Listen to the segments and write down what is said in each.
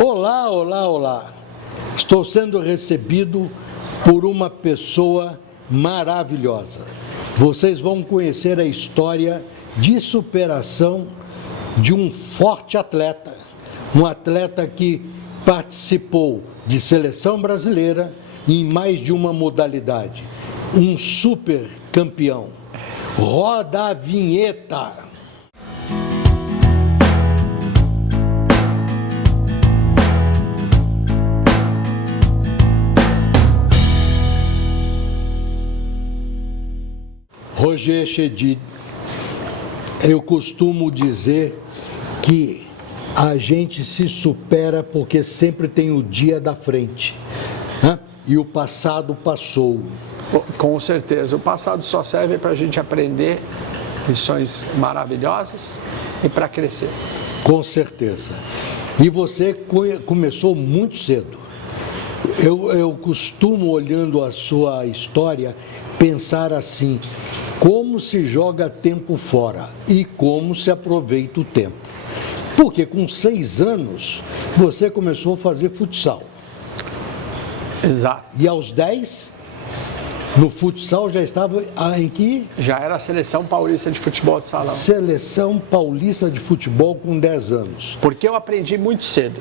Olá, olá, olá. Estou sendo recebido por uma pessoa maravilhosa. Vocês vão conhecer a história de superação de um forte atleta, um atleta que participou de seleção brasileira em mais de uma modalidade, um super campeão. Roda a vinheta! Roger Chedid, eu costumo dizer que a gente se supera porque sempre tem o dia da frente, né? E o passado passou. Com certeza, o passado só serve para a gente aprender lições maravilhosas e para crescer. Com certeza. E você começou muito cedo. Eu costumo, olhando a sua história, pensar assim: como se joga tempo fora e como se aproveita o tempo. Porque com 6 anos você começou a fazer futsal. Exato. E aos 10, no futsal já estava em que? Já era a Seleção Paulista de Futebol de Salão. Seleção Paulista de Futebol com 10 anos. Porque eu aprendi muito cedo.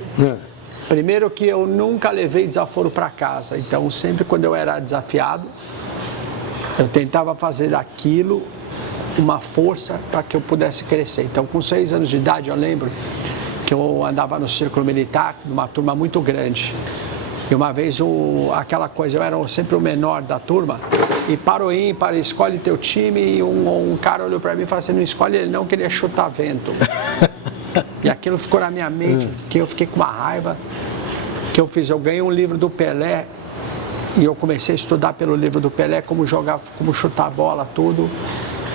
Primeiro que eu nunca levei desaforo para casa. Então sempre quando eu era desafiado, eu tentava fazer daquilo uma força para que eu pudesse crescer. Então, com 6 anos de idade, eu lembro que eu andava no círculo militar, numa turma muito grande. E uma vez, aquela coisa, eu era sempre o menor da turma, e para o ímpar, escolhe teu time, e um cara olhou para mim e falou assim: não escolhe ele não, que ele é chutar vento. E aquilo ficou na minha mente, que eu fiquei com uma raiva. Que eu fiz? Eu ganhei um livro do Pelé, e eu comecei a estudar pelo livro do Pelé, como jogar, como chutar a bola, tudo.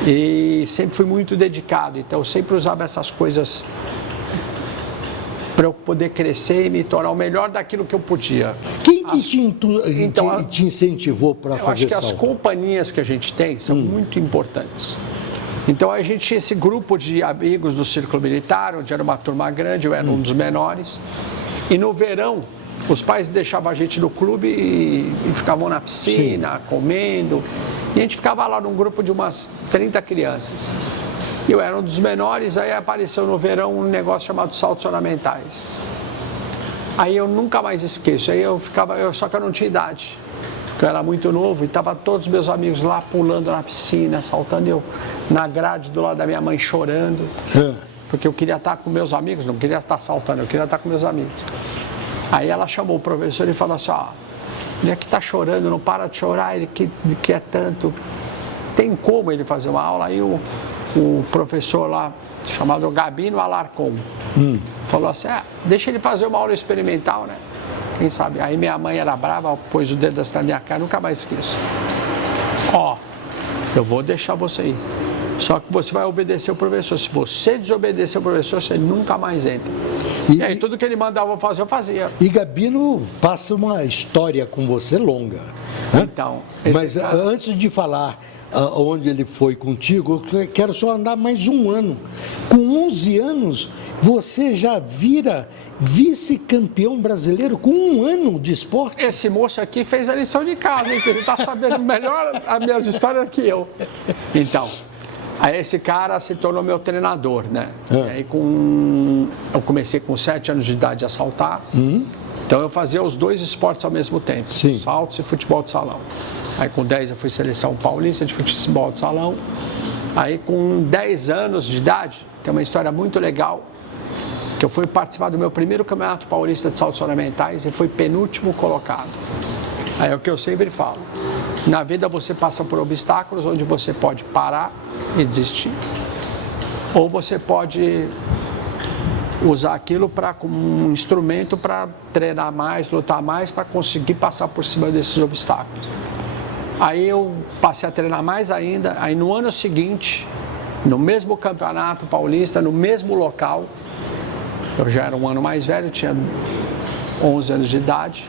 E sempre fui muito dedicado. Então eu sempre usava essas coisas para eu poder crescer e me tornar o melhor daquilo que eu podia. Quem que te incentivou para fazer Eu acho que salto? as companhias que a gente tem são muito importantes. Então a gente tinha esse grupo de amigos do Círculo Militar, onde era uma turma grande, eu era um dos menores. E no verão, os pais deixavam a gente no clube e ficavam na piscina, comendo. E a gente ficava lá num grupo de umas 30 crianças. Eu era um dos menores, aí apareceu no verão um negócio chamado saltos ornamentais. Aí eu nunca mais esqueço, aí só que eu não tinha idade. Eu era muito novo e estavam todos os meus amigos lá pulando na piscina, saltando, eu na grade do lado da minha mãe chorando. Porque eu queria estar com meus amigos, não queria estar saltando, eu queria estar com meus amigos. Aí ela chamou o professor e falou assim: ó, ele aqui está chorando, não para de chorar, ele que é tanto. Tem como ele fazer uma aula? Aí o professor lá, chamado Gabino Alarcon, falou assim: deixa ele fazer uma aula experimental, né? Quem sabe? Aí minha mãe era brava, pôs o dedo assim na minha cara, nunca mais esqueço. Ó, eu vou deixar você ir. Só que você vai obedecer o professor. Se você desobedecer o professor, você nunca mais entra. E aí tudo que ele mandava eu fazer, eu fazia. E Gabino passa uma história com você longa, né? Então, mas antes de falar onde ele foi contigo, eu quero só andar mais um ano. Com 11 anos, você já vira vice-campeão brasileiro com 1 ano de esporte? Esse moço aqui fez a lição de casa, hein? Ele está sabendo melhor as minhas histórias que eu. Então, aí esse cara se tornou meu treinador, né? E aí eu comecei com 7 anos de idade a saltar. Então eu fazia os 2 esportes ao mesmo tempo, saltos e futebol de salão. Aí com 10 eu fui seleção paulista de futebol de salão. Aí com 10 anos de idade, tem uma história muito legal, que eu fui participar do meu primeiro campeonato paulista de saltos ornamentais e fui penúltimo colocado. Aí é o que eu sempre falo: na vida você passa por obstáculos onde você pode parar e desistir, ou você pode usar aquilo como um instrumento para treinar mais, lutar mais, para conseguir passar por cima desses obstáculos. Aí eu passei a treinar mais ainda. Aí no ano seguinte, no mesmo campeonato paulista, no mesmo local, eu já era um ano mais velho, tinha 11 anos de idade,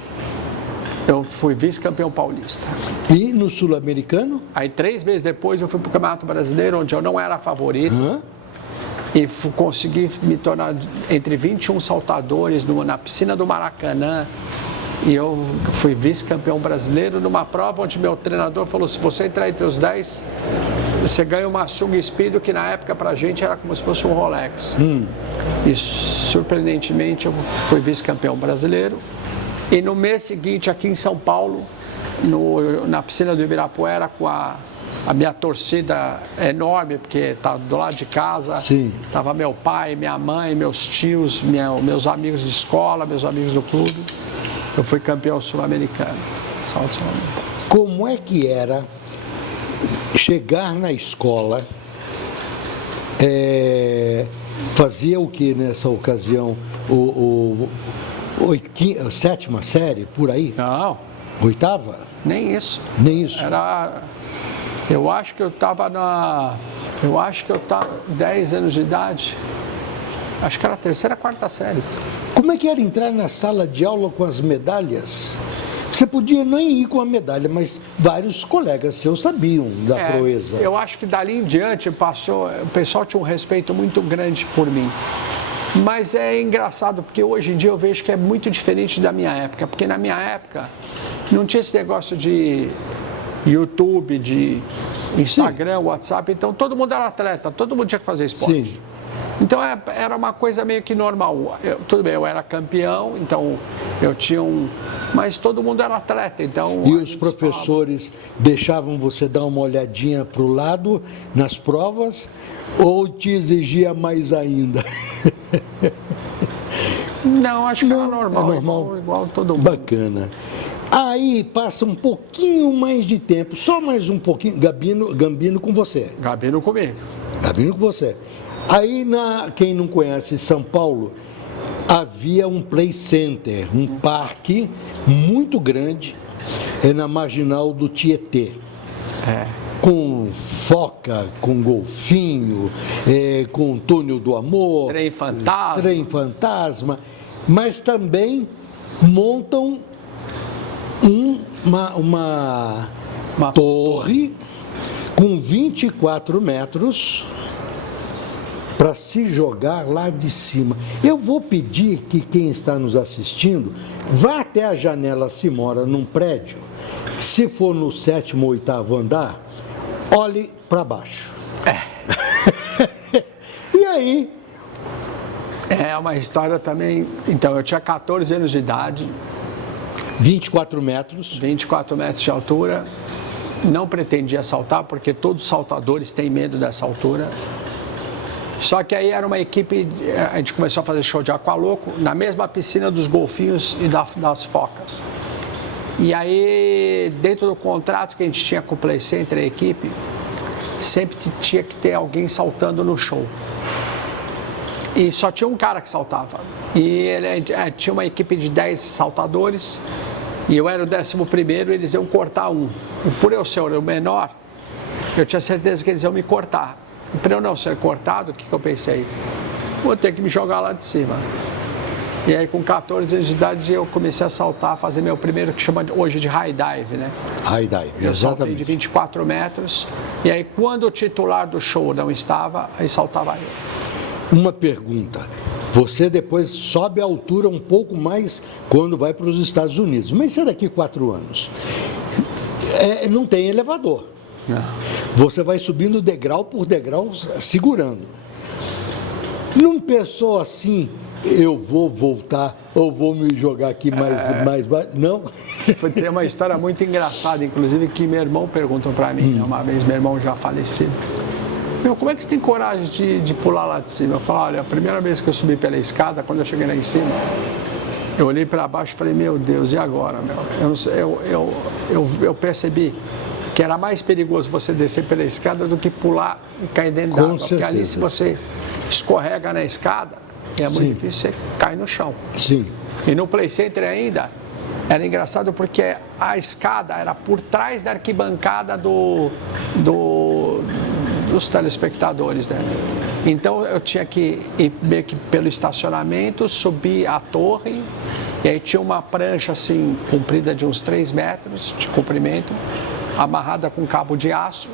eu fui vice-campeão paulista. E no Sul-Americano? Aí 3 meses depois eu fui para o Campeonato Brasileiro, onde eu não era favorito. e consegui me tornar entre 21 saltadores na piscina do Maracanã. E eu fui vice-campeão brasileiro numa prova onde meu treinador falou: se você entrar entre os 10, você ganha uma Sunga Speedo, que na época pra gente era como se fosse um Rolex. E surpreendentemente eu fui vice-campeão brasileiro. E no mês seguinte, aqui em São Paulo, na piscina do Ibirapuera, com a minha torcida enorme, porque estava do lado de casa, estava meu pai, minha mãe, meus tios, meus amigos de escola, meus amigos do clube. Eu fui campeão sul-americano, salto sul-americano. Como é que era chegar na escola, fazia o que nessa ocasião? A sétima série, por aí? Não. Oitava? Nem isso. Nem isso? Eu acho que eu estava 10 anos de idade. Acho que era a terceira, quarta série. Como é que era entrar na sala de aula com as medalhas? Você podia nem ir com a medalha, mas vários colegas seus sabiam da proeza. Eu acho que dali em diante o pessoal tinha um respeito muito grande por mim. Mas é engraçado, porque hoje em dia eu vejo que é muito diferente da minha época. Porque na minha época não tinha esse negócio de YouTube, de Instagram, WhatsApp. Então todo mundo era atleta, todo mundo tinha que fazer esporte. Sim. Então era uma coisa meio que normal. Tudo bem, eu era campeão, então eu tinha mas todo mundo era atleta, então... E os professores deixavam você dar uma olhadinha para o lado nas provas ou te exigia mais ainda? Não, acho que era normal. É normal? Igual todo mundo. Bacana. Aí passa um pouquinho mais de tempo, só mais um pouquinho, Gambino com você. Gambino comigo. Gambino com você. Aí, quem não conhece São Paulo, havia um play center, um parque muito grande, na marginal do Tietê. Com foca, com golfinho, com túnel do amor. Trem fantasma. Mas também montam uma torre com 24 metros para se jogar lá de cima. Eu vou pedir que quem está nos assistindo vá até a janela, se mora num prédio, se for no 7º ou 8º andar, olhe para baixo. E aí? É uma história também. Então, eu tinha 14 anos de idade. 24 metros. 24 metros de altura. Não pretendia saltar, porque todos os saltadores têm medo dessa altura. Só que aí era uma equipe, a gente começou a fazer show de aqualoco na mesma piscina dos golfinhos e das focas. E aí, dentro do contrato que a gente tinha com o Play Center, a equipe, sempre tinha que ter alguém saltando no show. E só tinha um cara que saltava. E ele tinha uma equipe de 10 saltadores, e eu era o 11º, eles iam cortar um. E por eu ser o menor, eu tinha certeza que eles iam me cortar. Para eu não ser cortado, o que eu pensei? Vou ter que me jogar lá de cima. E aí, com 14 anos de idade, eu comecei a saltar, fazer meu primeiro, que chama hoje de high dive, né? High dive, eu saltei exatamente. de 24 metros. E aí, quando o titular do show não estava, aí saltava eu. Uma pergunta. Você depois sobe a altura um pouco mais quando vai para os Estados Unidos. Mas isso é daqui 4 anos. Não tem elevador. Você vai subindo degrau por degrau, segurando. Não pensou assim, eu vou voltar ou vou me jogar aqui mais baixo? Não? Tem uma história muito engraçada, inclusive, que meu irmão perguntou para mim, uma vez, meu irmão já falecido. Como é que você tem coragem de pular lá de cima? Eu falei, olha, a primeira vez que eu subi pela escada, quando eu cheguei lá em cima, eu olhei para baixo e falei, meu Deus, e agora, eu percebi que era mais perigoso você descer pela escada do que pular e cair dentro d'água. Porque ali, se você escorrega na escada, é muito difícil, você cai no chão. Sim. E no Play Center ainda, era engraçado porque a escada era por trás da arquibancada dos telespectadores, né? Então eu tinha que ir meio que pelo estacionamento, subir a torre, e aí tinha uma prancha assim, comprida de uns 3 metros de comprimento, amarrada com cabo de aço,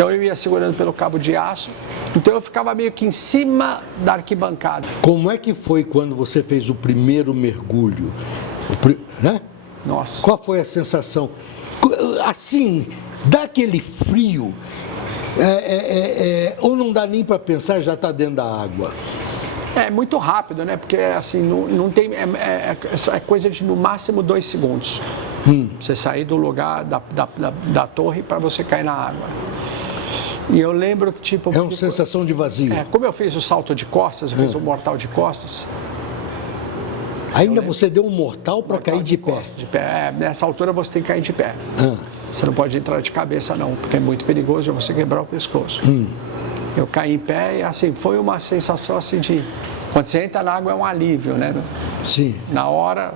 Então eu ia segurando pelo cabo de aço, então eu ficava meio que em cima da arquibancada. Como é que foi quando você fez o primeiro mergulho? Né? Nossa. Qual foi a sensação? Assim, dá aquele frio, ou não dá nem para pensar, já está dentro da água? É muito rápido, né? Porque assim, não tem. É coisa de no máximo 2 segundos. Você sair do lugar da torre para você cair na água. E eu lembro que, tipo. É uma sensação de vazio. Como eu fiz o salto de costas, eu fiz o mortal de costas. Ainda você deu um mortal para cair de pé? De pé. Nessa altura você tem que cair de pé. Você não pode entrar de cabeça, não, porque é muito perigoso você quebrar o pescoço. Eu caí em pé e assim, foi uma sensação assim de... Quando você entra na água é um alívio, né? Sim. Na hora,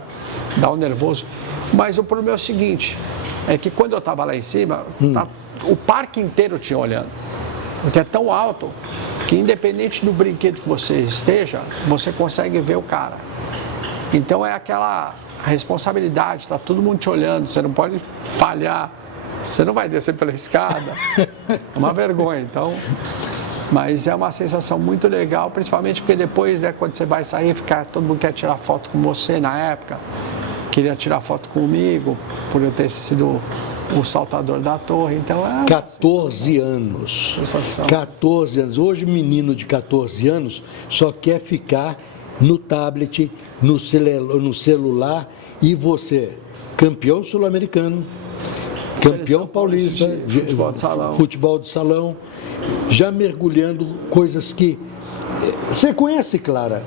dá um nervoso. Mas o problema é o seguinte, é que quando eu estava lá em cima, o parque inteiro te olhando. Porque é tão alto que independente do brinquedo que você esteja, você consegue ver o cara. Então é aquela responsabilidade, está todo mundo te olhando, você não pode falhar, você não vai descer pela escada. É uma vergonha, então... Mas é uma sensação muito legal, principalmente porque depois, né, quando você vai sair, todo mundo quer tirar foto com você na época. Queria tirar foto comigo, por eu ter sido o saltador da torre. Então, 14 anos. Sensação. 14 anos. Hoje, menino de 14 anos só quer ficar no tablet, no celular. E você, campeão sul-americano, campeão paulista, futebol de salão, já mergulhando coisas que... Você conhece Clara?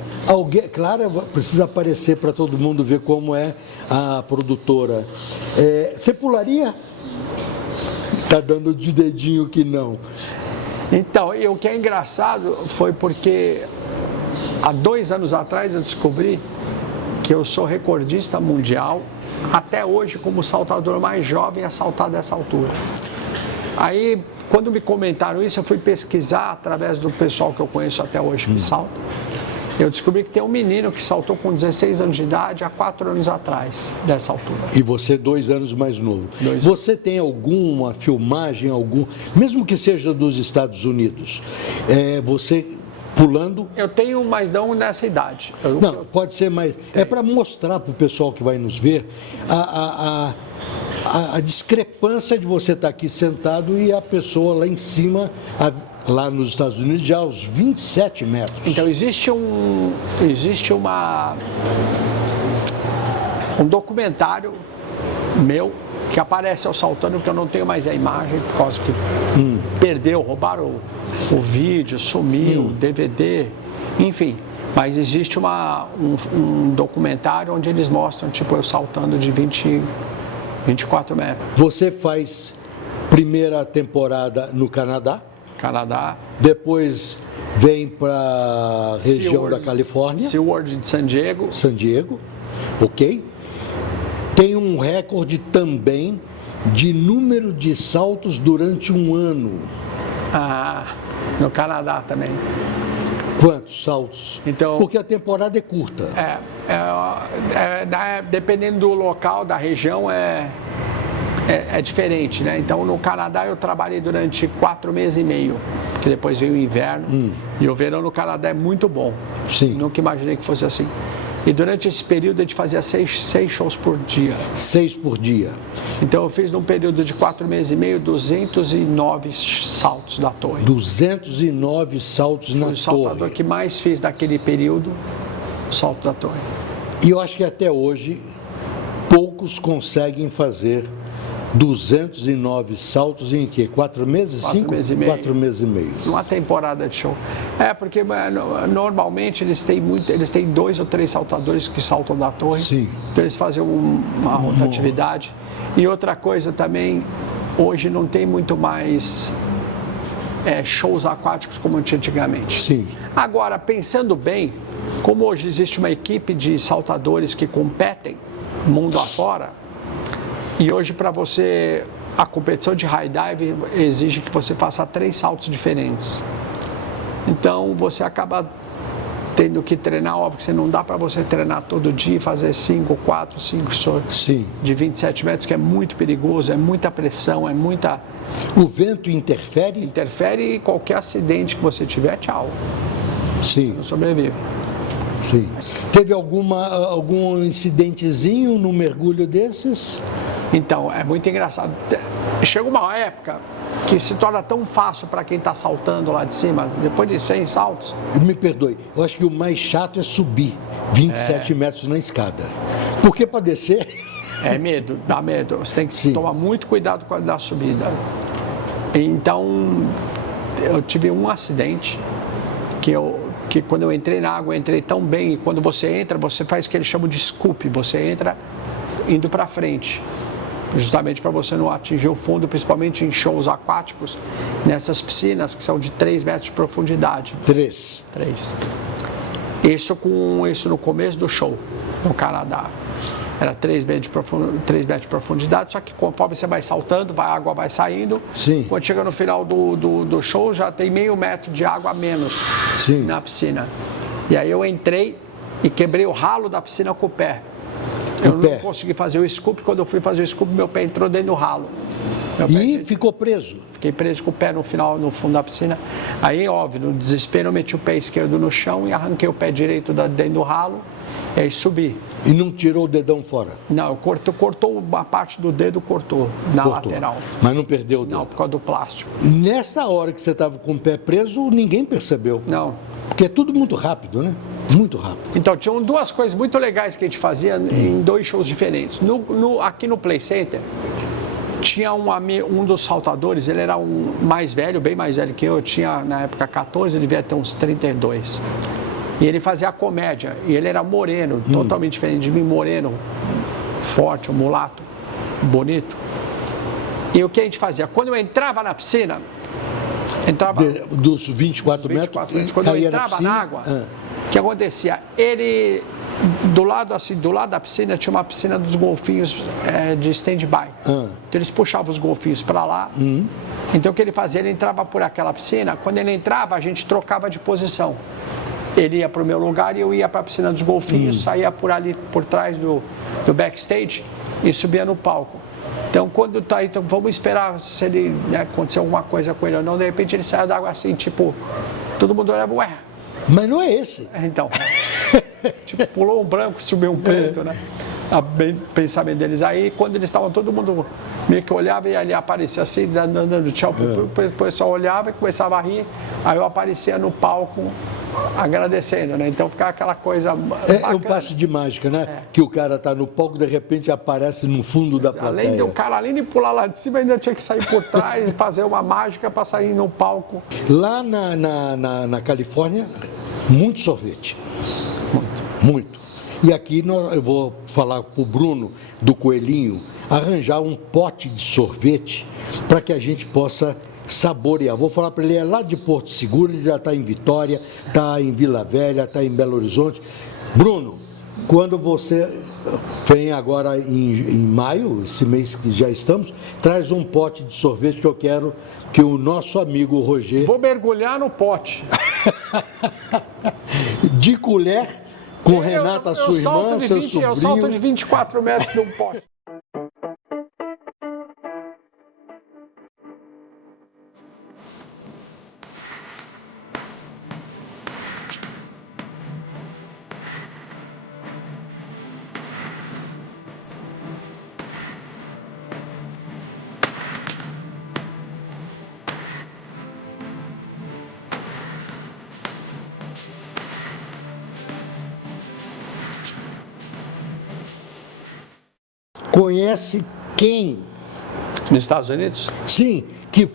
Clara precisa aparecer para todo mundo ver como é a produtora. Você pularia? Está dando de dedinho que não. Então, e o que é engraçado foi porque há 2 anos atrás eu descobri que eu sou recordista mundial até hoje como saltador mais jovem a saltar dessa altura. Aí, quando me comentaram isso, eu fui pesquisar através do pessoal que eu conheço até hoje que salta. Eu descobri que tem um menino que saltou com 16 anos de idade há 4 anos atrás, dessa altura. E você 2 anos mais novo. Você tem alguma filmagem, mesmo que seja dos Estados Unidos, você pulando? Eu tenho, mas não nessa idade. Não, pode ser mais... É para mostrar para o pessoal que vai nos ver a discrepância de você estar aqui sentado e a pessoa lá em cima, lá nos Estados Unidos, já aos 27 metros. Então, existe um documentário meu que aparece eu saltando, porque eu não tenho mais a imagem, por causa que perdeu, roubaram o vídeo, sumiu, DVD, enfim. Mas existe um documentário onde eles mostram, tipo, eu saltando de 24 metros. Você faz primeira temporada no Canadá? Canadá. Depois vem para a região da Califórnia. SeaWorld de San Diego. San Diego, ok. Tem um recorde também de número de saltos durante um ano. No Canadá também. Quantos saltos? Então, porque a temporada é curta. Dependendo do local, da região, é diferente, né? Então, no Canadá eu trabalhei durante 4 meses e meio, porque depois veio o inverno, e o verão no Canadá é muito bom. Sim. Nunca imaginei que fosse assim. E durante esse período a gente fazia 6 shows por dia. 6 por dia. Então eu fiz num período de 4 meses e meio 209 saltos da torre. 209 saltos na torre. Foi o saltador que mais fiz naquele período, o salto da torre. E eu acho que até hoje poucos conseguem fazer 209 saltos em quê? 4 meses? 4 meses e meio. 4 meses e meio. Uma temporada de show. Porque normalmente eles têm 2 ou 3 saltadores que saltam da torre. Sim. Então eles fazem uma rotatividade. E outra coisa também, hoje não tem muito mais shows aquáticos como tinha antigamente. Sim. Agora, pensando bem, como hoje existe uma equipe de saltadores que competem mundo afora, e hoje, para você, a competição de high dive exige que você faça 3 saltos diferentes. Então, você acaba tendo que treinar, óbvio que você não dá para você treinar todo dia e fazer 5, 4, 5 shows de 27 metros, que é muito perigoso, é muita pressão, é muita... O vento interfere? Interfere e qualquer acidente que você tiver, tchau. Sim. Você não sobrevive. Sim. Teve algum incidentezinho no mergulho desses? Então, é muito engraçado. Chega uma época que se torna tão fácil para quem está saltando lá de cima, depois de 100 saltos. Me perdoe, eu acho que o mais chato é subir 27 metros na escada. Porque para descer... É medo, dá medo. Você tem que tomar muito cuidado com a subida. Então, eu tive um acidente que quando eu entrei na água, eu entrei tão bem, e quando você entra, você faz o que eles chamam de scoop, você entra indo para frente, justamente para você não atingir o fundo, principalmente em shows aquáticos, nessas piscinas que são de 3 metros de profundidade. 3. Isso no começo do show, no Canadá. Era 3 metros de profundidade, só que conforme você vai saltando, a água vai saindo. Sim. Quando chega no final do show, já tem meio metro de água a menos na piscina. E aí eu entrei e quebrei o ralo da piscina com o pé. Eu não consegui fazer o scoop. Quando eu fui fazer o scoop, meu pé entrou dentro do ralo. Ficou preso? Fiquei preso com o pé no fundo da piscina. Aí, óbvio, no desespero, eu meti o pé esquerdo no chão e arranquei o pé direito dentro do ralo. E aí subi. E não tirou o dedão fora? Não, cortou a parte do dedo, cortou lateral. Mas não perdeu o dedo? Não, por causa do plástico. Nessa hora que você estava com o pé preso, ninguém percebeu? Não. Porque é tudo muito rápido, né? Muito rápido. Então, tinham 2 coisas muito legais que a gente fazia em 2 shows diferentes. Aqui no Play Center, tinha um dos saltadores, ele era mais velho, bem mais velho que eu tinha na época 14, ele devia ter uns 32. E ele fazia comédia, e ele era moreno, totalmente diferente de mim, moreno, forte, um mulato, bonito. E o que a gente fazia? Quando eu entrava na piscina, dos 24 metros, quando eu entrava na água, o que acontecia? Ele, do lado da piscina, tinha uma piscina dos golfinhos de stand-by. Então eles puxavam os golfinhos para lá. Então o que ele fazia? Ele entrava por aquela piscina, quando ele entrava, a gente trocava de posição. Ele ia para o meu lugar e eu ia para a piscina dos golfinhos, saía por ali, por trás do backstage e subia no palco. Então, quando tá aí, então vamos esperar se ele acontecer alguma coisa com ele ou não. De repente, ele saiu da água assim, tipo, todo mundo olhava, ué. Mas não é esse. Então, tipo, pulou um branco, subiu um preto, né? O pensamento deles. Aí, quando eles estavam, todo mundo meio que olhava e ele aparecia assim, dando tchau pro pessoal, olhava e começava a rir. Aí eu aparecia no palco agradecendo, né? Então ficava aquela coisa É um passe de mágica, né? Que o cara tá no palco, de repente aparece no fundo da plateia. O cara, além de pular lá de cima, ainda tinha que sair por trás, fazer uma mágica para sair no palco. Lá na Califórnia, muito sorvete. Muito. E aqui eu vou falar para o Bruno do Coelhinho arranjar um pote de sorvete para que a gente possa saborear. Vou falar para ele, é lá de Porto Seguro, ele já está em Vitória, está em Vila Velha, está em Belo Horizonte. Bruno, quando você vem agora em maio, esse mês que já estamos, traz um pote de sorvete que eu quero que o nosso amigo Roger... Vou mergulhar no pote. De colher, com Renata, sua irmã, seu sobrinho... Eu salto de 24 metros de um pote. Conhece quem? Nos Estados Unidos? Sim, que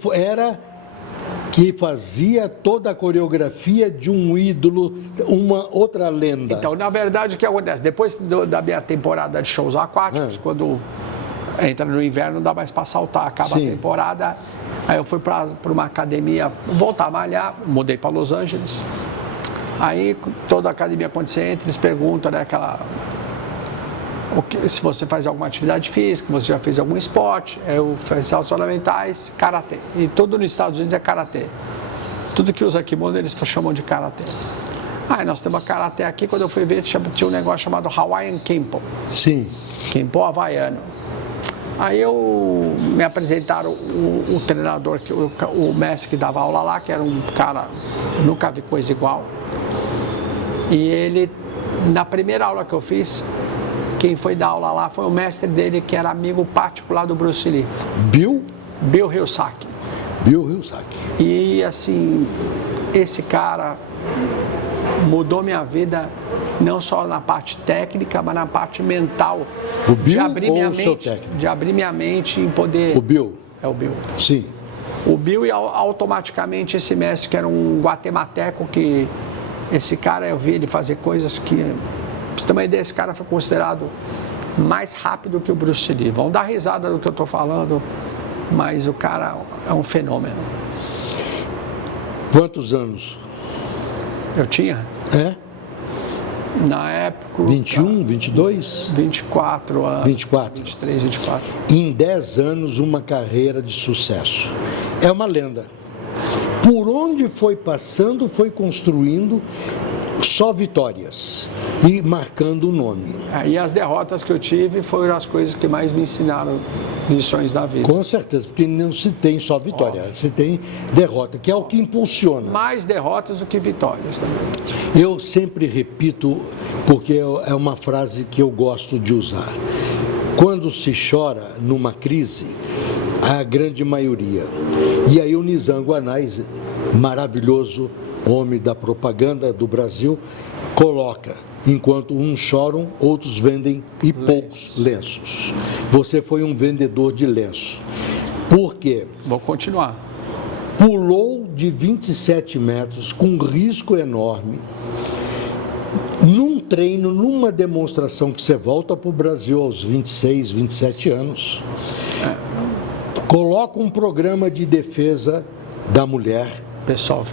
fazia toda a coreografia de um ídolo, uma outra lenda. Então, na verdade, o que acontece? Depois da minha temporada de shows aquáticos, quando entra no inverno, não dá mais para saltar, acaba a temporada. Aí eu fui para uma academia, voltar a malhar, mudei para Los Angeles. Aí, toda a academia, quando você entra, eles perguntam, né, se você faz alguma atividade física, você já fez algum esporte, eu fiz saltos ornamentais, karatê. E tudo nos Estados Unidos é karatê. Tudo que usa kimono eles chamam de karatê. Nós temos a karatê aqui, quando eu fui ver, tinha um negócio chamado Hawaiian Kempo. Sim. Kempo havaiano. Aí me apresentaram o treinador, o mestre que dava aula lá, que era um cara, nunca vi coisa igual. E ele, na primeira aula que eu fiz, quem foi dar aula lá foi o mestre dele, que era amigo particular do Bruce Lee. Bill Hilsack. Bill Hilsack. E assim, esse cara mudou minha vida, não só na parte técnica, mas na parte mental. O Bill de abrir ou minha o seu mente, técnico? de abrir minha mente em poder... O Bill? É o Bill. Sim. O Bill e automaticamente esse mestre, que era um guatemateco, que esse cara, eu vi ele fazer coisas que... Pra você ter uma ideia, esse cara foi considerado mais rápido que o Bruce Lee. Vão dar risada do que eu estou falando, mas o cara é um fenômeno. Quantos anos? Eu tinha? É? Na época... 21, 22? 24 anos. 24? 23, 24. Em 10 anos, uma carreira de sucesso. É uma lenda. Por onde foi passando, foi construindo só vitórias e marcando o nome. E as derrotas que eu tive foram as coisas que mais me ensinaram lições da vida. Com certeza, porque não se tem só vitória, se tem derrota, que é o que impulsiona. Mais derrotas do que vitórias também. Eu sempre repito, porque é uma frase que eu gosto de usar. Quando se chora numa crise, a grande maioria. E aí o Nizam Guanais, maravilhoso homem da propaganda do Brasil, coloca: enquanto uns choram, outros vendem e poucos lenços. Você foi um vendedor de lenço. Por quê? Vou continuar. Pulou de 27 metros com um risco enorme. Num treino, numa demonstração que você volta para o Brasil aos 26, 27 anos, coloca um programa de defesa da mulher, pessoal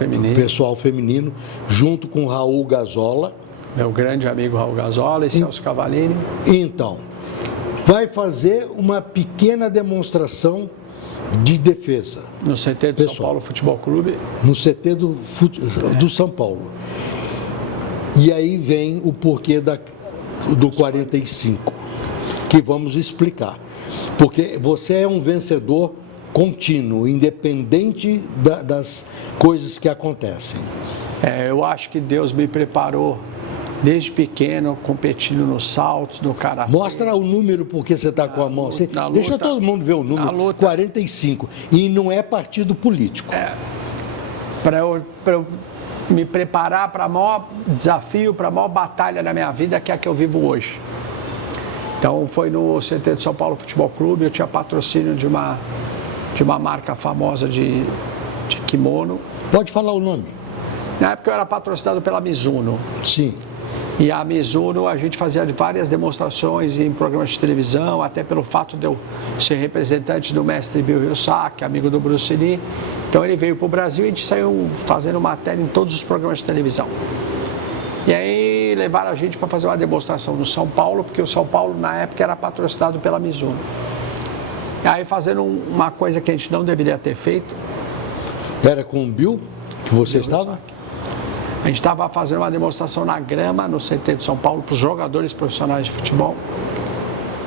feminino, junto com Raul Gazola, meu grande amigo Raul Gazola e Celso Cavallini. Então, vai fazer uma pequena demonstração de defesa. No CT do São Paulo Futebol Clube. No CT do São Paulo. E aí vem o porquê do 45, que vamos explicar. Porque você é um vencedor contínuo, independente das coisas que acontecem. Eu acho que Deus me preparou desde pequeno, competindo nos saltos, no karatê. Mostra o número, porque você está com a mão assim. Deixa todo mundo ver o número, 45. E não é partido político. Para eu me preparar para o maior desafio, para a maior batalha na minha vida, que é a que eu vivo hoje. Então, foi no CT de São Paulo Futebol Clube, eu tinha patrocínio de uma marca famosa de kimono. Pode falar o nome. Na época eu era patrocinado pela Mizuno. Sim. E a Mizuno, a gente fazia várias demonstrações em programas de televisão, até pelo fato de eu ser representante do mestre Bill Hilsack, amigo do Bruce Lee. Então ele veio para o Brasil e a gente saiu fazendo matéria em todos os programas de televisão. E aí levaram a gente para fazer uma demonstração no São Paulo, porque o São Paulo na época era patrocinado pela Mizuno. E aí fazendo uma coisa que a gente não deveria ter feito. Era com o Bill que você estava? A gente estava fazendo uma demonstração na grama, no CT de São Paulo, para os jogadores profissionais de futebol.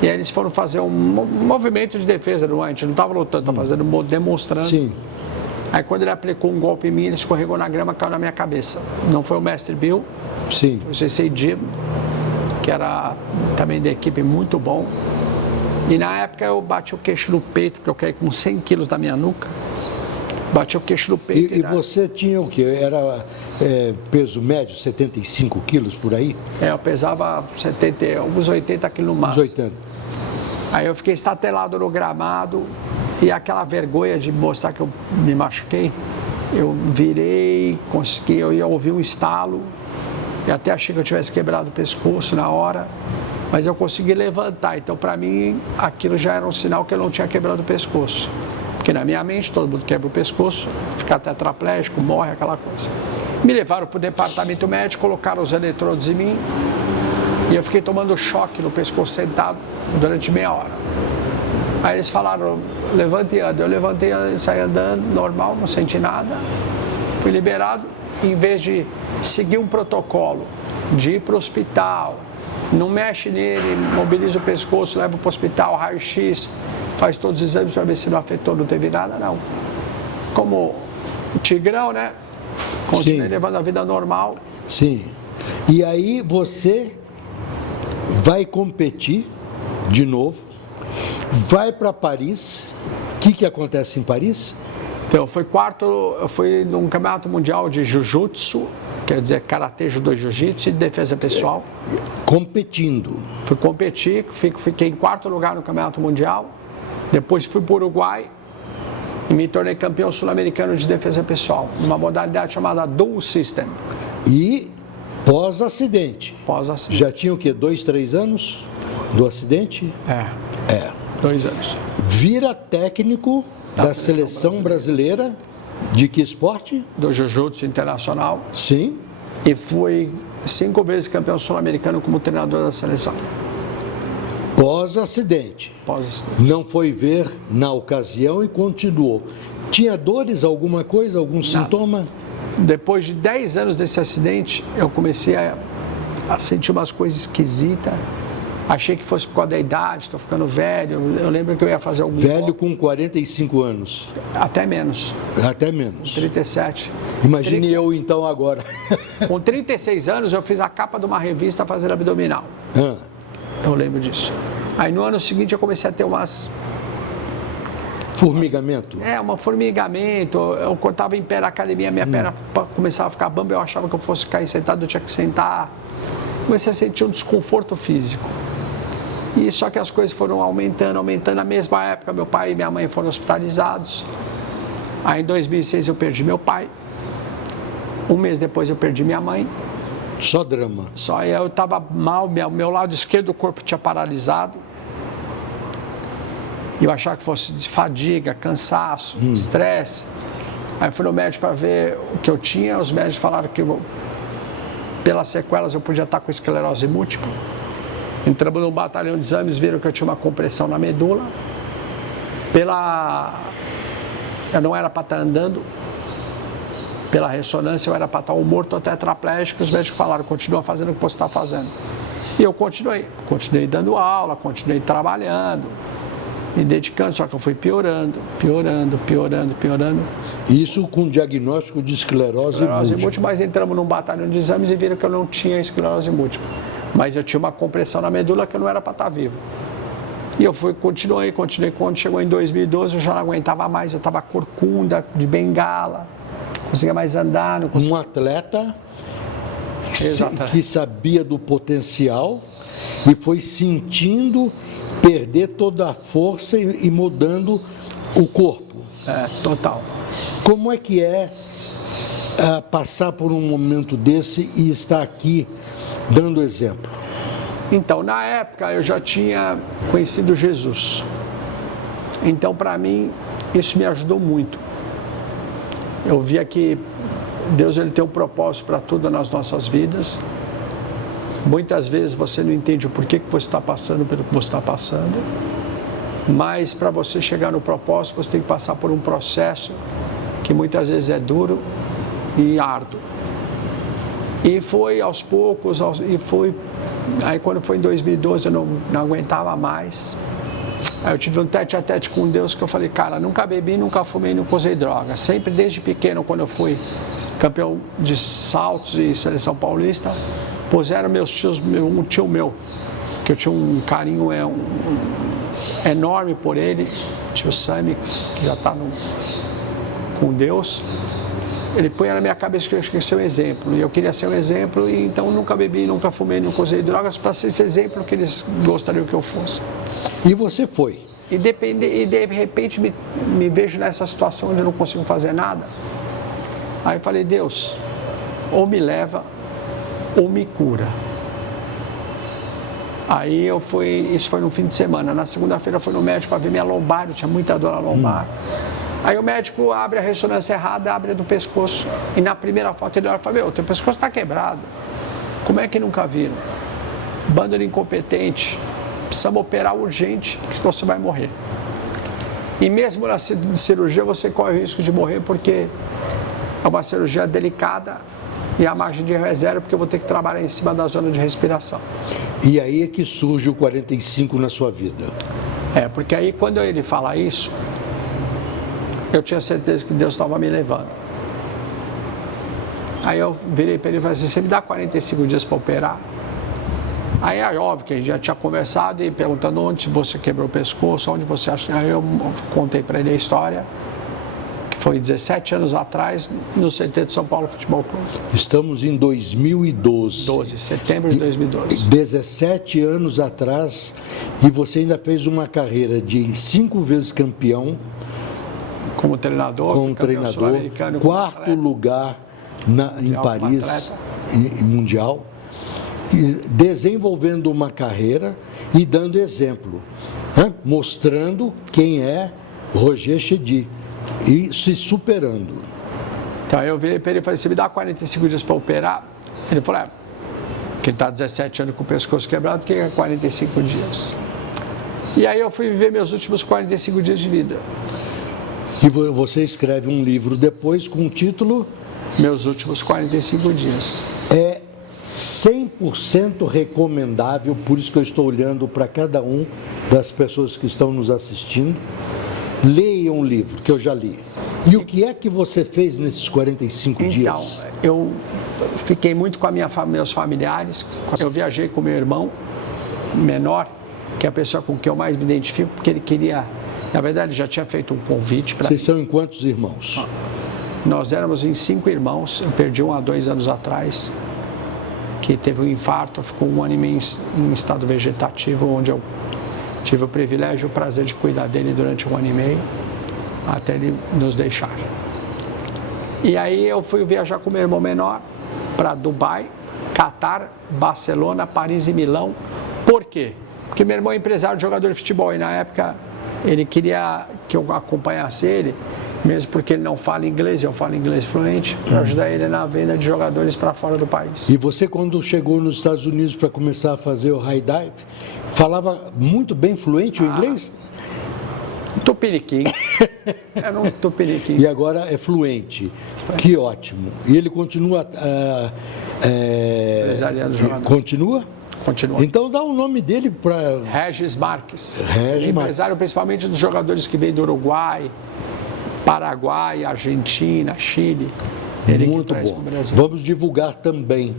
E aí eles foram fazer um movimento de defesa, a gente não estava lutando, estava fazendo, demonstrando. Sim. Aí quando ele aplicou um golpe em mim, ele escorregou na grama, caiu na minha cabeça. Não foi o mestre Bill, sim, foi o Sensei Jim, que era também da equipe muito bom. E na época eu bati o queixo no peito, porque eu caí com 100 quilos da minha nuca. Bati o queixo no peito. E você tinha o quê? Era peso médio, 75 quilos por aí? Eu pesava uns 80 quilos no máximo. Uns 80. Aí eu fiquei estatelado no gramado e aquela vergonha de mostrar que eu me machuquei, eu virei, consegui, eu ia ouvir um estalo e até achei que eu tivesse quebrado o pescoço na hora, mas eu consegui levantar. Então, para mim, aquilo já era um sinal que eu não tinha quebrado o pescoço. Porque na minha mente, todo mundo quebra o pescoço, fica tetraplégico, morre, aquela coisa. Me levaram para o departamento médico, colocaram os eletrodos em mim e eu fiquei tomando choque no pescoço sentado durante meia hora. Aí eles falaram, levante e anda. Eu levantei e saí andando, normal, não senti nada. Fui liberado. em vez de seguir um protocolo, de ir para o hospital, não mexe nele, mobiliza o pescoço, leva para o hospital, raio-x, faz todos os exames para ver se não afetou, não teve nada, não. Como o Tigrão, né? Continuei levando a vida normal. Sim. E aí você vai competir de novo, vai para Paris. O que acontece em Paris? Então, eu fui num campeonato mundial de jiu-jitsu, quer dizer, karatê, judô e jiu-jitsu e defesa pessoal. Competindo. Fui competir, fiquei em 4º lugar no campeonato mundial. Depois fui para o Uruguai e me tornei campeão sul-americano de defesa pessoal, numa modalidade chamada Dual System. E pós-acidente. Pós-acidente. Já tinha o quê? 2, 3 anos do acidente? É. 2 anos. Vira técnico da seleção brasileira. De que esporte? Do jiu-jitsu internacional. Sim. E fui 5 vezes campeão sul-americano como treinador da seleção. Pós-acidente. Não foi ver na ocasião e continuou. Tinha dores, alguma coisa, algum sintoma? Depois de 10 anos desse acidente, eu comecei a sentir umas coisas esquisitas. Achei que fosse por causa da idade, estou ficando velho. Eu lembro que eu ia fazer algum... Velho com 45 anos. Até menos. Até menos. 37. Imagine eu então agora. Com 36 anos eu fiz a capa de uma revista fazendo abdominal. Eu lembro disso. Aí no ano seguinte eu comecei a ter umas... Formigamento? Um formigamento. Eu estava em pé na academia, minha perna começava a ficar bamba, eu achava que eu fosse cair sentado, eu tinha que sentar. Comecei a sentir um desconforto físico. E só que as coisas foram aumentando. Na mesma época, meu pai e minha mãe foram hospitalizados. Aí em 2006 eu perdi meu pai. 1 mês depois eu perdi minha mãe. Só drama. Só eu estava mal, meu lado esquerdo do corpo tinha paralisado. E eu achava que fosse de fadiga, cansaço, estresse. Aí fui no médico para ver o que eu tinha. Os médicos falaram que pelas sequelas eu podia estar com esclerose múltipla. Entramos num batalhão de exames, viram que eu tinha uma compressão na medula. Eu não era para estar andando. Pela ressonância eu era para estar morto ou tetraplégico. Os médicos falaram, continua fazendo o que você está fazendo. E eu continuei dando aula, continuei trabalhando, me dedicando, só que eu fui piorando. Isso com diagnóstico de esclerose múltipla. Mas entramos num batalhão de exames e viram que eu não tinha esclerose múltipla. Mas eu tinha uma compressão na medula que eu não era para estar vivo. E eu continuei. Quando chegou em 2012, eu já não aguentava mais. Eu estava corcunda, de bengala, não conseguia mais andar. Não conseguia... Um atleta que sabia do potencial e foi sentindo perder toda a força e mudando o corpo. Total. Como é que é passar por um momento desse e estar aqui dando exemplo? Então, na época, eu já tinha conhecido Jesus. Então, para mim, isso me ajudou muito. Eu via que Deus ele tem um propósito para tudo nas nossas vidas. Muitas vezes você não entende o porquê que você está passando pelo que você está passando. Mas para você chegar no propósito, você tem que passar por um processo que muitas vezes é duro e árduo. E foi aos poucos, aí quando foi em 2012 eu não aguentava mais. Aí eu tive um tete-a-tete com Deus que eu falei, cara, nunca bebi, nunca fumei, nunca usei droga. Sempre desde pequeno, quando eu fui campeão de saltos e seleção paulista, puseram meus tios, um tio meu, que eu tinha um carinho enorme por ele, tio Sami, que já está com Deus. Ele põe na minha cabeça que eu queria ser um exemplo. E eu queria ser um exemplo, e então nunca bebi, nunca fumei, nunca usei drogas, para ser esse exemplo que eles gostariam que eu fosse. E você foi? E de repente me vejo nessa situação onde eu não consigo fazer nada. Aí eu falei, Deus, ou me leva, ou me cura. Aí isso foi no fim de semana. Na segunda-feira eu fui no médico para ver minha lombar, eu tinha muita dor na lombar. Aí o médico abre a ressonância errada, abre a do pescoço. E na primeira foto ele olha e fala, meu, teu pescoço está quebrado. Como é que nunca viram? Bando de incompetente. Precisamos operar urgente, porque senão você vai morrer. E mesmo na cirurgia você corre o risco de morrer, porque é uma cirurgia delicada e a margem de erro é zero, porque eu vou ter que trabalhar em cima da zona de respiração. E aí é que surge o 45 na sua vida. Porque aí quando ele fala isso, eu tinha certeza que Deus estava me levando. Aí eu virei para ele e falei assim, você me dá 45 dias para operar? Aí é óbvio que a gente já tinha conversado e perguntando onde você quebrou o pescoço, onde você acha. Aí eu contei para ele a história, que foi 17 anos atrás, no CT de São Paulo Futebol Clube. Estamos em 2012. Setembro de 2012. 17 anos atrás, e você ainda fez uma carreira de 5 vezes campeão. Como treinador, quarto lugar em Paris, mundial, desenvolvendo uma carreira e dando exemplo, mostrando quem é Roger Chedid e se superando. Então eu virei para ele e falei, você me dá 45 dias para operar? Ele falou, que ele está 17 anos com o pescoço quebrado, que é 45 dias? E aí eu fui viver meus últimos 45 dias de vida. E você escreve um livro depois com o título... Meus últimos 45 dias. É 100% recomendável, por isso que eu estou olhando para cada um das pessoas que estão nos assistindo. Leiam o livro, que eu já li. E o que é que você fez nesses 45 dias? Então, eu fiquei muito com meus familiares. Eu viajei com meu irmão menor, que é a pessoa com quem eu mais me identifico, porque ele queria... Na verdade, ele já tinha feito um convite para... Vocês são em quantos irmãos? Nós éramos em 5 irmãos. Eu perdi um há 2 anos atrás, que teve um infarto, ficou 1 ano e meio em estado vegetativo, onde eu tive o privilégio e o prazer de cuidar dele durante 1 ano e meio, até ele nos deixar. E aí eu fui viajar com meu irmão menor para Dubai, Catar, Barcelona, Paris e Milão. Por quê? Porque meu irmão é empresário de jogador de futebol e na época ele queria que eu acompanhasse ele, mesmo porque ele não fala inglês, eu falo inglês fluente, para ajudar ele na venda de jogadores para fora do país. E você, quando chegou nos Estados Unidos para começar a fazer o high dive, falava muito bem fluente o inglês? Tupiniquim. Era um tupiniquim. E agora é fluente. Que ótimo. E ele continua... Empresariando jogador. Continua? Continua. Então dá o nome dele para... Regis Marques. Regis empresário Marques. Principalmente dos jogadores que vêm do Uruguai, Paraguai, Argentina, Chile. Ele muito bom. Vamos divulgar também,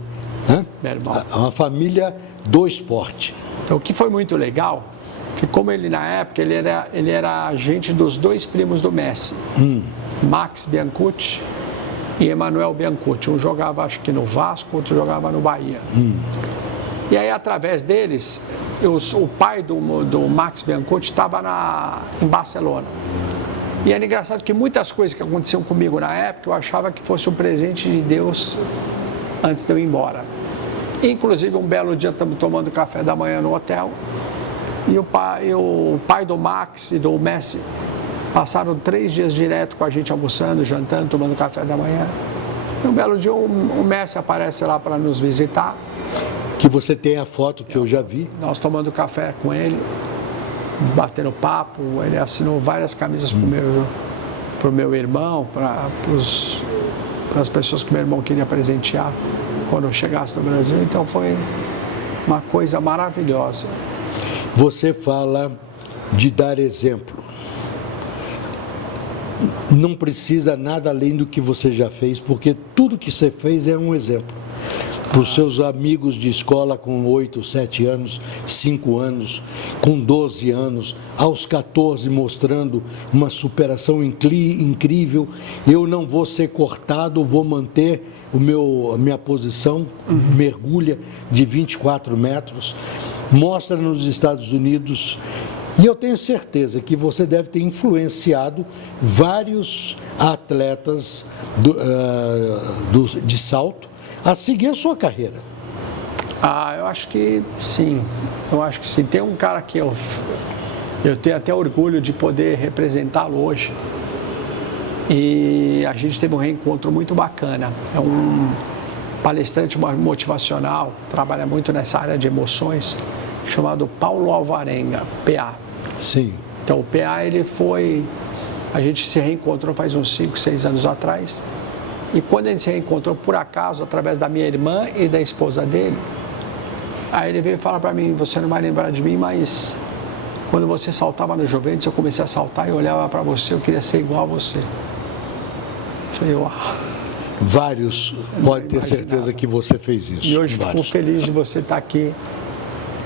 né? Uma família do esporte. Então, o que foi muito legal, que como ele na época, ele era agente dos 2 primos do Messi, Max Biancucci e Emanuel Biancucci. Um jogava acho que no Vasco, outro jogava no Bahia. E aí, através deles, o pai do Max Biancucci estava em Barcelona. E era engraçado que muitas coisas que aconteciam comigo na época, eu achava que fosse um presente de Deus antes de eu ir embora. Inclusive, um belo dia, estamos tomando café da manhã no hotel, e o pai do Max e do Messi passaram 3 dias direto com a gente almoçando, jantando, tomando café da manhã. E um belo dia, o Messi aparece lá para nos visitar. Que você tem a foto que eu já vi. Nós tomando café com ele, batendo papo, ele assinou várias camisas para o meu irmão, para as pessoas que meu irmão queria presentear quando eu chegasse no Brasil. Então foi uma coisa maravilhosa. Você fala de dar exemplo. Não precisa nada além do que você já fez, porque tudo que você fez é um exemplo. Para os seus amigos de escola com 8, 7 anos, 5 anos, com 12 anos, aos 14 mostrando uma superação incrível. Eu não vou ser cortado, vou manter a minha posição, mergulha de 24 metros. Mostra nos Estados Unidos. E eu tenho certeza que você deve ter influenciado vários atletas de salto a seguir a sua carreira. Eu acho que sim. Eu acho que sim. Tem um cara que eu tenho até orgulho de poder representá-lo hoje. E a gente teve um reencontro muito bacana. É um palestrante motivacional, trabalha muito nessa área de emoções, chamado Paulo Alvarenga, PA. Sim. Então o PA, a gente se reencontrou faz uns 5, 6 anos atrás. E quando a gente se reencontrou por acaso, através da minha irmã e da esposa dele, aí ele veio falar para mim, você não vai lembrar de mim, mas quando você saltava no Juventus, eu comecei a saltar e olhava para você, eu queria ser igual a você. Eu falei, uau. Vários, pode ter certeza que você fez isso. E hoje fico feliz de você estar aqui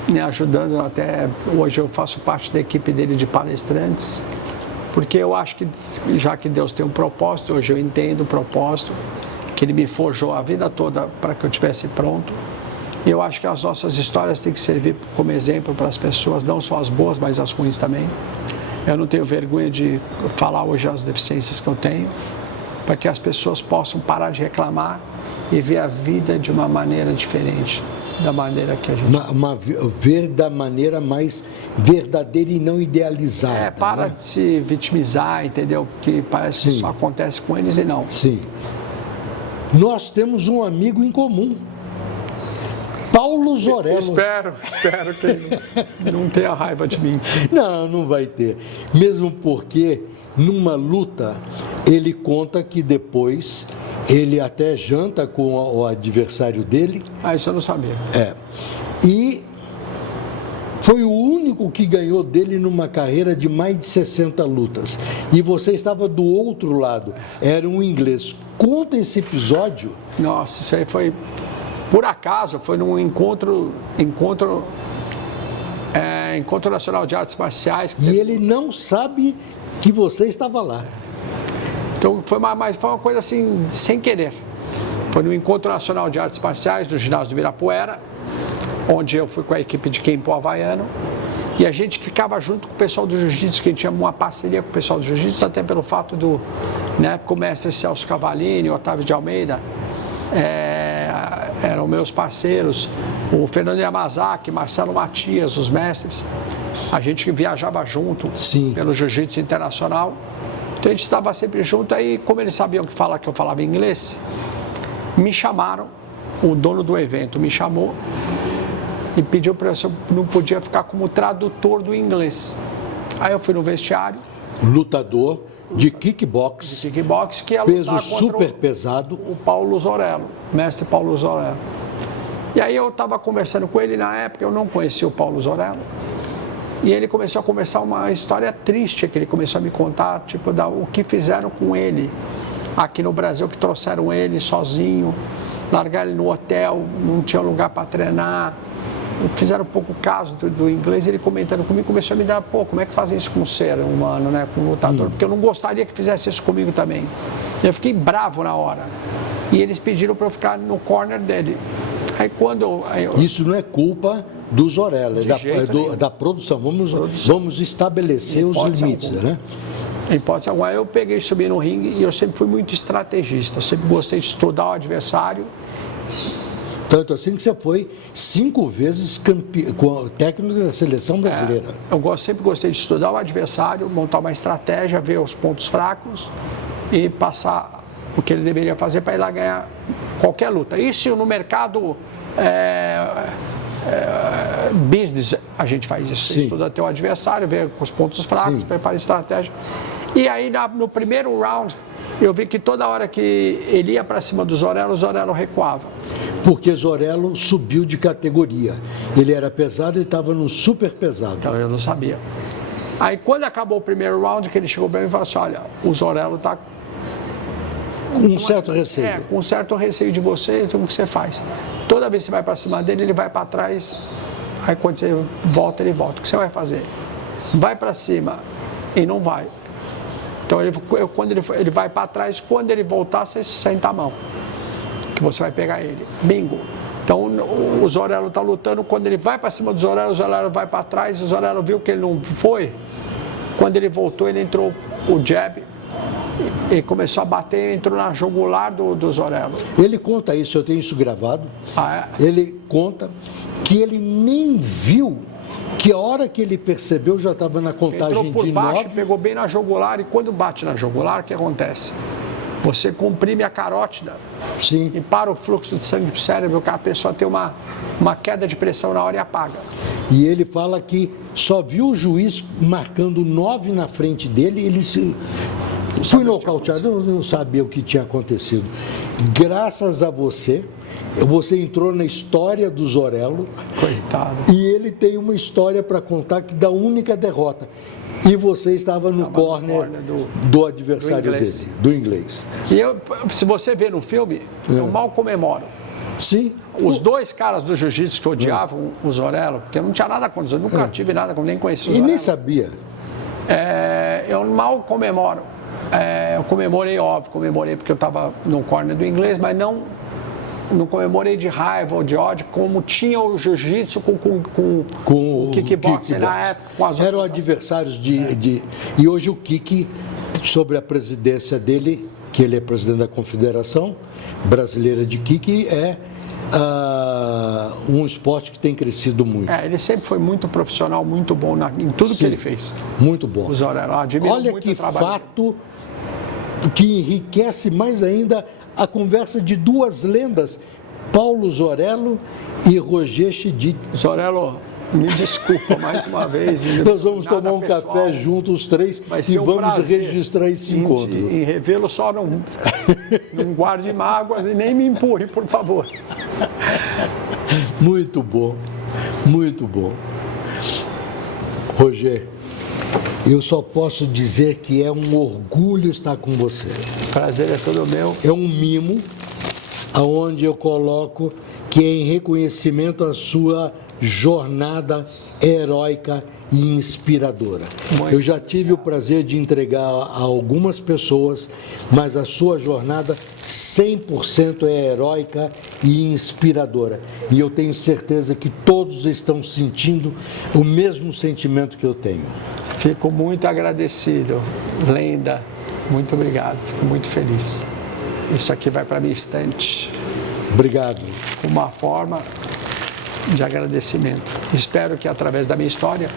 me ajudando. Até hoje eu faço parte da equipe dele de palestrantes, porque eu acho que já que Deus tem um propósito, hoje eu entendo o propósito, que Ele me forjou a vida toda para que eu estivesse pronto. E eu acho que as nossas histórias têm que servir como exemplo para as pessoas, não só as boas, mas as ruins também. Eu não tenho vergonha de falar hoje as deficiências que eu tenho, para que as pessoas possam parar de reclamar e ver a vida de uma maneira diferente da maneira que a gente... Ver da maneira mais verdadeira e não idealizada. Para de se vitimizar, entendeu? Porque parece que só acontece com eles e não. Sim. Nós temos um amigo em comum. Paulo Zorello. Espero que ele não tenha raiva de mim. Não vai ter. Mesmo porque, numa luta, ele conta que depois ele até janta com o adversário dele. Isso eu não sabia. E foi o único que ganhou dele numa carreira de mais de 60 lutas. E você estava do outro lado. Era um inglês. Conta esse episódio. Nossa, isso aí foi... Por acaso, foi num encontro nacional de artes marciais. E ele não sabe que você estava lá. Então, foi uma coisa assim, sem querer. Foi no encontro nacional de artes marciais do ginásio do Ibirapuera, onde eu fui com a equipe de Kempo Havaiano. E a gente ficava junto com o pessoal do jiu-jitsu, que a gente tinha uma parceria com o pessoal do jiu-jitsu, até pelo fato do, né, com o mestre Celso Cavallini, Otávio de Almeida, eram meus parceiros, o Fernando Yamazaki, Marcelo Matias, os mestres. A gente viajava junto pelo jiu-jitsu internacional. Então a gente estava sempre junto. Aí, como eles sabiam que eu falava inglês, me chamaram, o dono do evento me chamou e pediu para eu se eu não podia ficar como tradutor do inglês. Aí eu fui no vestiário. Lutador de kickbox, que é peso super pesado. O Paulo Zorello, mestre Paulo Zorello. E aí eu estava conversando com ele, na época eu não conhecia o Paulo Zorello. E ele começou a conversar uma história triste que ele começou a me contar, tipo, o que fizeram com ele aqui no Brasil, que trouxeram ele sozinho, largaram ele no hotel, não tinha lugar para treinar. Fizeram pouco caso do inglês, ele comentando comigo, começou a me dar, como é que fazem isso com um ser humano, né, com um lutador? Porque eu não gostaria que fizesse isso comigo também. Eu fiquei bravo na hora. E eles pediram para eu ficar no corner dele. Aí quando Isso não é culpa do Zorello, é da produção. Vamos estabelecer os limites, né? Em hipótese alguma. Aí eu peguei e subi no ringue e eu sempre fui muito estrategista. Eu sempre gostei de estudar o adversário. Tanto assim que você foi 5 vezes técnico da seleção brasileira. Eu sempre gostei de estudar o adversário, montar uma estratégia, ver os pontos fracos e passar o que ele deveria fazer para ir lá ganhar qualquer luta. Isso no mercado business a gente faz isso. Você estuda teu adversário, vê os pontos fracos, prepara a estratégia. E aí no primeiro round eu vi que toda hora que ele ia para cima do Zorello, o Zorello recuava. Porque Zorello subiu de categoria. Ele era pesado e estava no super pesado. Então eu não sabia. Aí quando acabou o primeiro round, que ele chegou para mim e falou assim, olha, o Zorello está com um certo receio. Com um certo receio de você, então o que você faz? Toda vez que você vai para cima dele, ele vai para trás. Aí quando você volta, ele volta. O que você vai fazer? Vai para cima e não vai. Então quando ele vai para trás, quando ele voltar, você senta a mão. Que você vai pegar ele. Bingo. Então o Zorello está lutando, quando ele vai para cima do Zorello, o Zorello vai para trás, o Zorello viu que ele não foi. Quando ele voltou, ele entrou o jab, ele começou a bater, entrou na jugular do Zorello. Ele conta isso, eu tenho isso gravado. Ele conta que ele nem viu que a hora que ele percebeu já estava na contagem entrou por de baixo, 9. pegou bem na jugular, e quando bate na jugular, o que acontece? Você comprime a carótida e para o fluxo de sangue para o cérebro, que a pessoa tem uma queda de pressão na hora e apaga. E ele fala que só viu o juiz marcando 9 na frente dele, Fui nocauteado, eu não sabia o que tinha acontecido. Graças a você, você entrou na história do Zorello. Coitado. E ele tem uma história para contar que da única derrota. E você estava no corner do adversário dele, do inglês. E se você ver no filme, eu mal comemoro. Sim. Os dois caras do jiu-jitsu que odiavam o Zorello, porque eu não tinha nada contra ele, nunca tive nada, nem conheci o Zorello. E nem sabia. Eu mal comemoro. Eu comemorei, óbvio, comemorei porque eu estava no corner do inglês, mas não comemorei de raiva ou de ódio, como tinha o jiu-jitsu com o kickboxing na época. Com as eram adversários E hoje o kick, sobre a presidência dele, que ele é presidente da Confederação Brasileira de Kick, é um esporte que tem crescido muito. Ele sempre foi muito profissional, muito bom em tudo que ele fez. Muito bom. O Zorello, admiro Olha muito que o trabalho fato que enriquece mais ainda a conversa de duas lendas, Paulo Zorello e Roger Chidid. Zorello, me desculpa mais uma vez. Nós vamos tomar um café juntos os três e vamos registrar esse encontro. Em revê-lo, só não guarde mágoas e nem me empurre, por favor. Muito bom, muito bom. Roger, eu só posso dizer que é um orgulho estar com você. Prazer é todo meu. É um mimo, aonde eu coloco que é em reconhecimento à sua jornada heróica e inspiradora. Eu já tive o prazer de entregar a algumas pessoas, mas a sua jornada 100% é heróica e inspiradora. E eu tenho certeza que todos estão sentindo o mesmo sentimento que eu tenho. Fico muito agradecido, lenda. Muito obrigado, fico muito feliz. Isso aqui vai para minha estante. Obrigado. Uma forma de agradecimento. Espero que através da minha história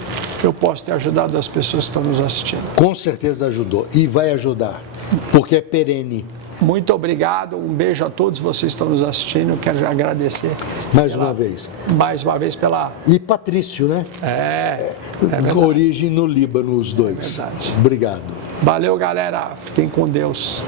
eu possa ter ajudado as pessoas que estão nos assistindo. Com certeza ajudou e vai ajudar, porque é perene. Muito obrigado, um beijo a todos vocês que estão nos assistindo. Quero agradecer mais uma vez pela... E Patrício, né? Origem no Líbano, os dois. É verdade. Obrigado. Valeu, galera. Fiquem com Deus.